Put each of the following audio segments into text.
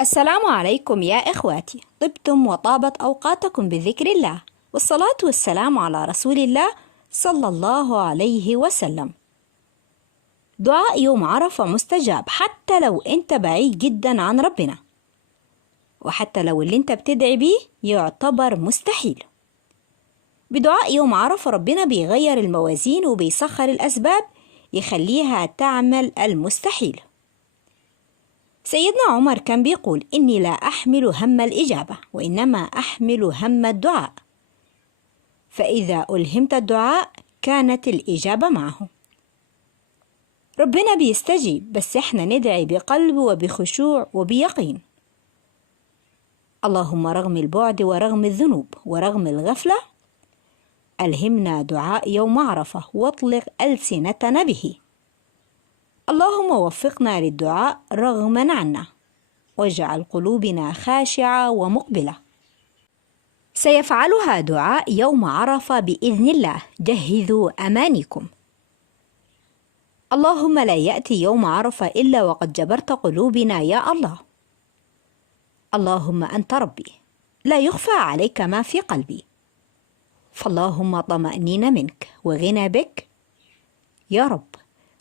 السلام عليكم يا إخواتي، طبتم وطابت أوقاتكم بذكر الله، والصلاة والسلام على رسول الله صلى الله عليه وسلم. دعاء يوم عرفة مستجاب حتى لو أنت بعيد جدا عن ربنا، وحتى لو اللي أنت بتدعي بيه يعتبر مستحيل. بدعاء يوم عرفة ربنا بيغير الموازين وبيسخر الأسباب يخليها تعمل المستحيل. سيدنا عمر كان بيقول: إني لا أحمل هم الإجابة وإنما أحمل هم الدعاء، فإذا ألهمت الدعاء كانت الإجابة معه. ربنا بيستجيب، بس إحنا ندعي بقلب وبخشوع وبيقين. اللهم رغم البعد ورغم الذنوب ورغم الغفلة ألهمنا دعاء يوم عرفة واطلق ألسنتنا به. اللهم وفقنا للدعاء رغما عنا، واجعل قلوبنا خاشعة ومقبلة. سيفعلها دعاء يوم عرفة بإذن الله، جهزوا أمانيكم. اللهم لا يأتي يوم عرفة إلا وقد جبرت قلوبنا يا الله. اللهم أنت ربي، لا يخفى عليك ما في قلبي، فاللهم طمأنين منك وغنى بك يا رب.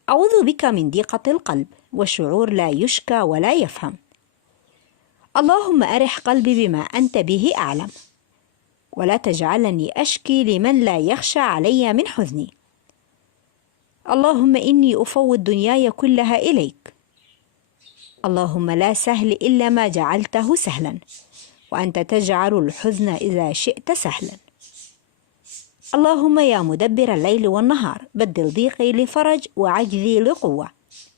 أعوذ بك من ضيقة القلب وشعور لا يشكى ولا يفهم. اللهم أرح قلبي بما أنت به أعلم، ولا تجعلني أشكي لمن لا يخشى علي من حزني. اللهم إني أفوض دنياي كلها إليك. اللهم لا سهل إلا ما جعلته سهلا، وأنت تجعل الحزن إذا شئت سهلا. اللهم يا مدبر الليل والنهار، بدل ضيقي لفرج وعجزي لقوة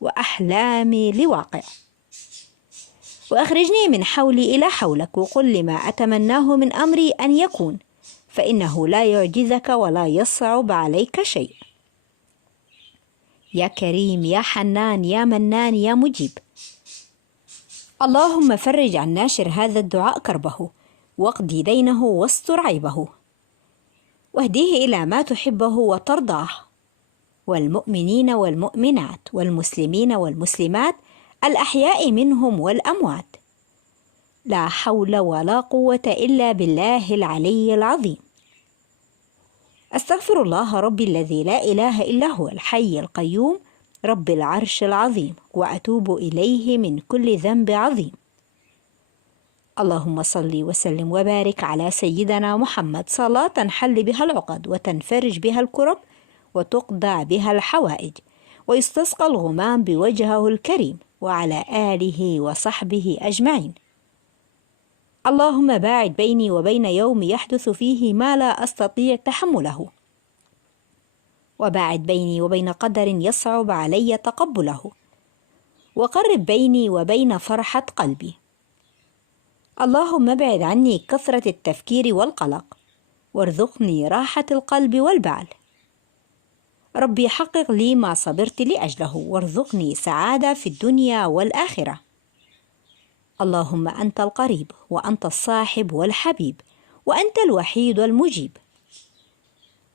وأحلامي لواقع، وأخرجني من حولي إلى حولك، وقل لما أتمناه من أمري أن يكون، فإنه لا يعجزك ولا يصعب عليك شيء. يا كريم يا حنان يا منان يا مجيب. اللهم فرج عن ناشر هذا الدعاء كربه، واقضي دينه واستر عيبه، واهديه إلى ما تحبه وترضاه، والمؤمنين والمؤمنات والمسلمين والمسلمات الأحياء منهم والأموات. لا حول ولا قوة إلا بالله العلي العظيم. أستغفر الله ربي الذي لا إله إلا هو الحي القيوم رب العرش العظيم، وأتوب إليه من كل ذنب عظيم. اللهم صل وسلم وبارك على سيدنا محمد صلاة تنحل بها العقد وتنفرج بها الكرب وتقضى بها الحوائج ويستسقى الغمام بوجهه الكريم، وعلى آله وصحبه أجمعين. اللهم باعد بيني وبين يوم يحدث فيه ما لا أستطيع تحمله، وباعد بيني وبين قدر يصعب علي تقبله، وقرب بيني وبين فرحة قلبي. اللهم ابعد عني كثرة التفكير والقلق، وارزقني راحة القلب والبال. ربي حقق لي ما صبرت لأجله، وارزقني سعادة في الدنيا والآخرة. اللهم أنت القريب وأنت الصاحب والحبيب، وأنت الوحيد المجيب،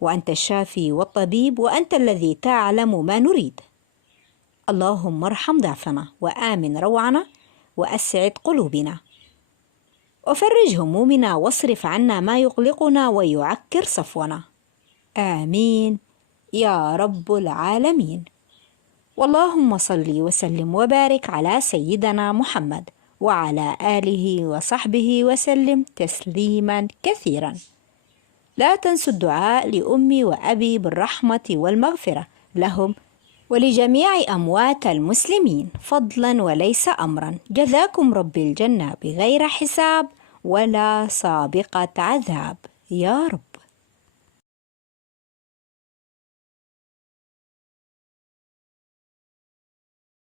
وأنت الشافي والطبيب، وأنت الذي تعلم ما نريد. اللهم ارحم ضعفنا وآمن روعنا وأسعد قلوبنا، وفرج همومنا واصرف عنا ما يقلقنا ويعكر صفونا. آمين يا رب العالمين. واللهم صل وسلم وبارك على سيدنا محمد وعلى آله وصحبه وسلم تسليما كثيرا. لا تنسوا الدعاء لأمي وأبي بالرحمة والمغفرة لهم ولجميع أموات المسلمين فضلا وليس أمرا. جزاكم رب الجنة بغير حساب ولا سابقة عذاب يا رب.